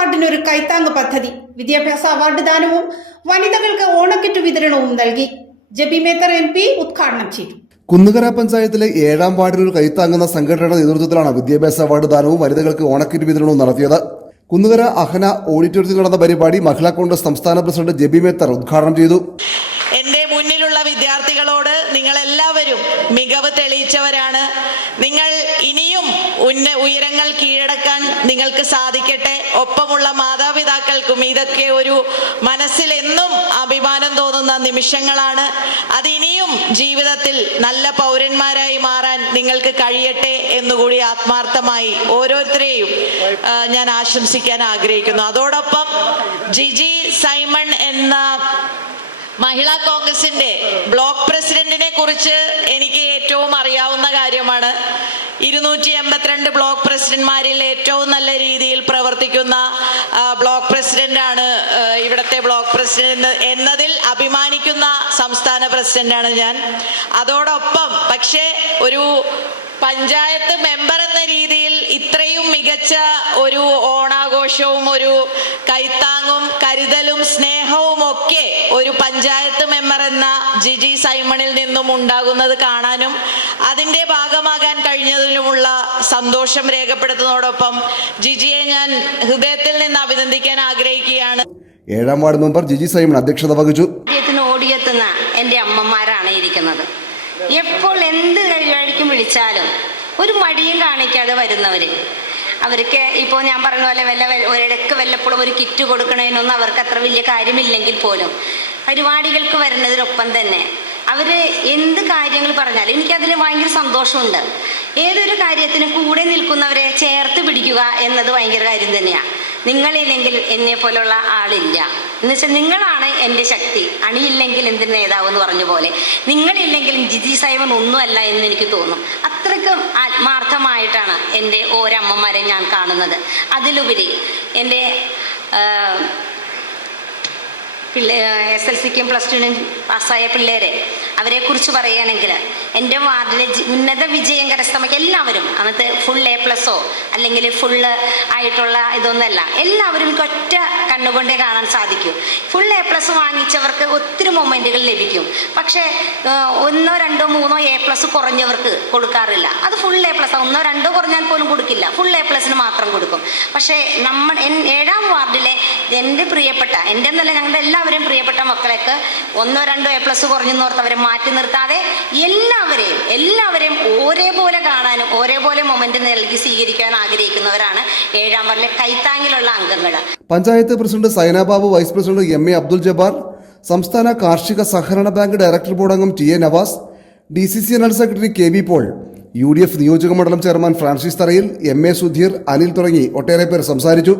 വാർഡിന് ഒരു കൈത്താങ് പദ്ധതി. വിദ്യാഭ്യാസ അവാർഡ് ദാനവും വനിതകൾക്ക് ഓണക്കിറ്റ് വിതരണവും നൽകി. ജബി മേത്തർ എം പി ഉദ്ഘാടനം ചെയ്തു. കുന്നുകര പഞ്ചായത്തിലെ ഏഴാം വാർഡിൽ ഒരു കൈത്താങ്ങുന്ന സംഘടനയുടെ നേതൃത്വത്തിലാണ് വിദ്യാഭ്യാസ അവാർഡ് ദാനവും വനിതകൾക്ക് ഓണക്കിറ്റ് വിതരണവും നടത്തിയത്. കുന്നുകര അഹന ഓഡിറ്റോറിയത്തിൽ നടന്ന പരിപാടി മഹിളാ കോൺഗ്രസ് സംസ്ഥാന പ്രസിഡന്റ് ജെബി മേത്തർ ഉദ്ഘാടനം ചെയ്തു. എന്റെ മുന്നിലുള്ള വിദ്യാർത്ഥികളോട് നിങ്ങൾ എല്ലാവരും മികവ് തെളിയിച്ചവരാണ്. നിങ്ങൾ ഇനിയും ഉന്ന ഉയരങ്ങൾ കീഴടക്കാൻ നിങ്ങൾക്ക് സാധിക്കട്ടെ. ഒപ്പമുള്ള മാതാപിതാക്കൾക്കും ഇതൊക്കെ ഒരു മനസ്സിൽ എന്നും അഭിമാനം തോന്നുന്ന നിമിഷങ്ങളാണ്. അത് ഇനിയും ജീവിതത്തിൽ നല്ല പൗരന്മാരായി മാറാൻ നിങ്ങൾക്ക് കഴിയട്ടെ എന്നുകൂടി ആത്മാർത്ഥമായി ഓരോരുത്തരെയും ഞാൻ ആശംസിക്കാൻ ആഗ്രഹിക്കുന്നു. അതോടൊപ്പം ജിജി സൈമൺ എന്ന മഹിളാ കോൺഗ്രസിന്റെ ബ്ലോക്ക് പ്രസിഡന്റിനെ കുറിച്ച് എനിക്ക് ഏറ്റവും അറിയാവുന്ന കാര്യമാണ്. ഇരുന്നൂറ്റി എൺപത്തിരണ്ട് ബ്ലോക്ക് പ്രസിഡന്റ്മാരിൽ ഏറ്റവും നല്ല രീതിയിൽ പ്രവർത്തിക്കുന്ന ബ്ലോക്ക് പ്രസിഡന്റാണ് ഇവിടുത്തെ ബ്ലോക്ക് പ്രസിഡന്റ് എന്നതിൽ അഭിമാനിക്കുന്ന സംസ്ഥാന പ്രസിഡന്റാണ് ഞാൻ. അതോടൊപ്പം പക്ഷേ ഒരു പഞ്ചായത്ത് മെമ്പർ എന്ന രീതിയിൽ ഇത്രയും മികച്ച ഒരു ഓണാഘോഷവും ഒരു കൈത്താങ്ങും കരുതലും സ്നേഹവും പഞ്ചായത്ത് മെമ്പർ എന്ന ജിജി സൈമണിൽ നിന്നും ഉണ്ടാകുന്നത് കാണാനും അതിന്റെ ഭാഗമാകാൻ കഴിഞ്ഞതിലുമുള്ള സന്തോഷം രേഖപ്പെടുത്തുന്നതോടൊപ്പം ജിജിയെ ഞാൻ ഹൃദയത്തിൽ നിന്ന് അഭിനന്ദിക്കാൻ ആഗ്രഹിക്കുകയാണ്. ഏഴാം വാർഡ് മെമ്പർ ജിജി സൈമൺ അധ്യക്ഷത വഹിച്ചു. ഓടിയെത്തുന്ന എന്റെ അമ്മമാരാണ് ഇരിക്കുന്നത്. എപ്പോൾ എന്ത് കഴിവായിരിക്കും വിളിച്ചാലും ഒരു മടിയും കാണിക്കാതെ വരുന്നവർ അവർക്ക് ഇപ്പോൾ ഞാൻ പറഞ്ഞ പോലെ വല്ല ഒരിടക്ക് വല്ലപ്പോഴും ഒരു കിറ്റ് കൊടുക്കണതിനൊന്നും അവർക്ക് അത്ര വലിയ കാര്യമില്ലെങ്കിൽ പോലും. പരിപാടികൾക്ക് വരുന്നതിനൊപ്പം തന്നെ അവർ എന്ത് കാര്യങ്ങൾ പറഞ്ഞാലും എനിക്കതിൽ ഭയങ്കര സന്തോഷമുണ്ട്. ഏതൊരു കാര്യത്തിന് കൂടെ നിൽക്കുന്നവരെ ചേർത്ത് പിടിക്കുക എന്നത് ഭയങ്കര കാര്യം തന്നെയാണ് നിങ്ങളില്ലെങ്കിൽ എന്നെ പോലുള്ള ആളില്ല. എന്ന് വെച്ചാൽ നിങ്ങളാണ് എന്റെ ശക്തി. അണിയില്ലെങ്കിൽ എന്തിന് നേതാവ് എന്ന് പറഞ്ഞ പോലെ. നിങ്ങളില്ലെങ്കിൽ ജിജി സൈവൻ ഒന്നുമല്ല എന്ന് എനിക്ക് തോന്നും. അത്രയ്ക്കും ആത്മാർത്ഥമായിട്ടാണ് എന്റെ ഓരമ്മമാരെ ഞാൻ കാണുന്നത്. അതിലുപരി എന്റെ പിള്ളേ എസ് എൽ സിക്കും പ്ലസ് ടുവിനും പാസ്സായ പിള്ളേരെ അവരെക്കുറിച്ച് പറയുകയാണെങ്കിൽ എന്റെ വാർഡിലെ ഉന്നത വിജയം കരസ്ഥമാക്കി എല്ലാവരും അന്നത്തെ ഫുൾ എ പ്ലസോ അല്ലെങ്കിൽ ഫുള്ള് ആയിട്ടുള്ള ഇതൊന്നല്ല. എല്ലാവരും എനിക്ക് ഒറ്റ കണ്ണുകൊണ്ടേ കാണാൻ സാധിക്കും. ഫുൾ എ പ്ലസ് വാങ്ങിച്ചവർക്ക് ഒത്തിരി മൊമെന്റുകൾ ലഭിക്കും. പക്ഷേ ഒന്നോ രണ്ടോ മൂന്നോ എ പ്ലസ് കുറഞ്ഞവർക്ക് കൊടുക്കാറില്ല. അത് ഫുൾ എ പ്ലസ് ഒന്നോ രണ്ടോ കുറഞ്ഞാൽ പോലും കൊടുക്കില്ല. ഫുൾ എ പ്ലസിന് മാത്രം കൊടുക്കും. പക്ഷേ നമ്മൾ ഏഴാം വാർഡിലെ എന്റെ പ്രിയപ്പെട്ട എന്റെ എന്നല്ല ഞങ്ങളുടെ എല്ലാവരും പ്രിയപ്പെട്ട മക്കളെയൊക്കെ ഒന്നോ രണ്ടോ എ പ്ലസ് കുറഞ്ഞെന്നോർത്ത് അവരെ മാറ്റി നിർത്താതെ എല്ലാവരെയും എല്ലാവരെയും ഒരേപോലെ കാണാനും ഒരേപോലെ മൊമെന്റ് നൽകി സ്വീകരിക്കാൻ ആഗ്രഹിക്കുന്നവരാണ് ഏഴാം വാർഡിലെ കൈത്താങ്ങിലുള്ള അംഗങ്ങൾ. Panchayat president Zainababu vice president M A Abdul Jabbar സംസ്ഥാന കാർഷിക സഹകരണ ബാങ്ക് ഡയറക്ടർ ബോർഡ് അംഗം T A Navas D C C general secretary K V Paul U D F നിയോജക മണ്ഡലം chairman Francis Tharayil M A Sudheer Anil തുടങ്ങി ഒട്ടേറെ പേർ സംസാരിച്ചു.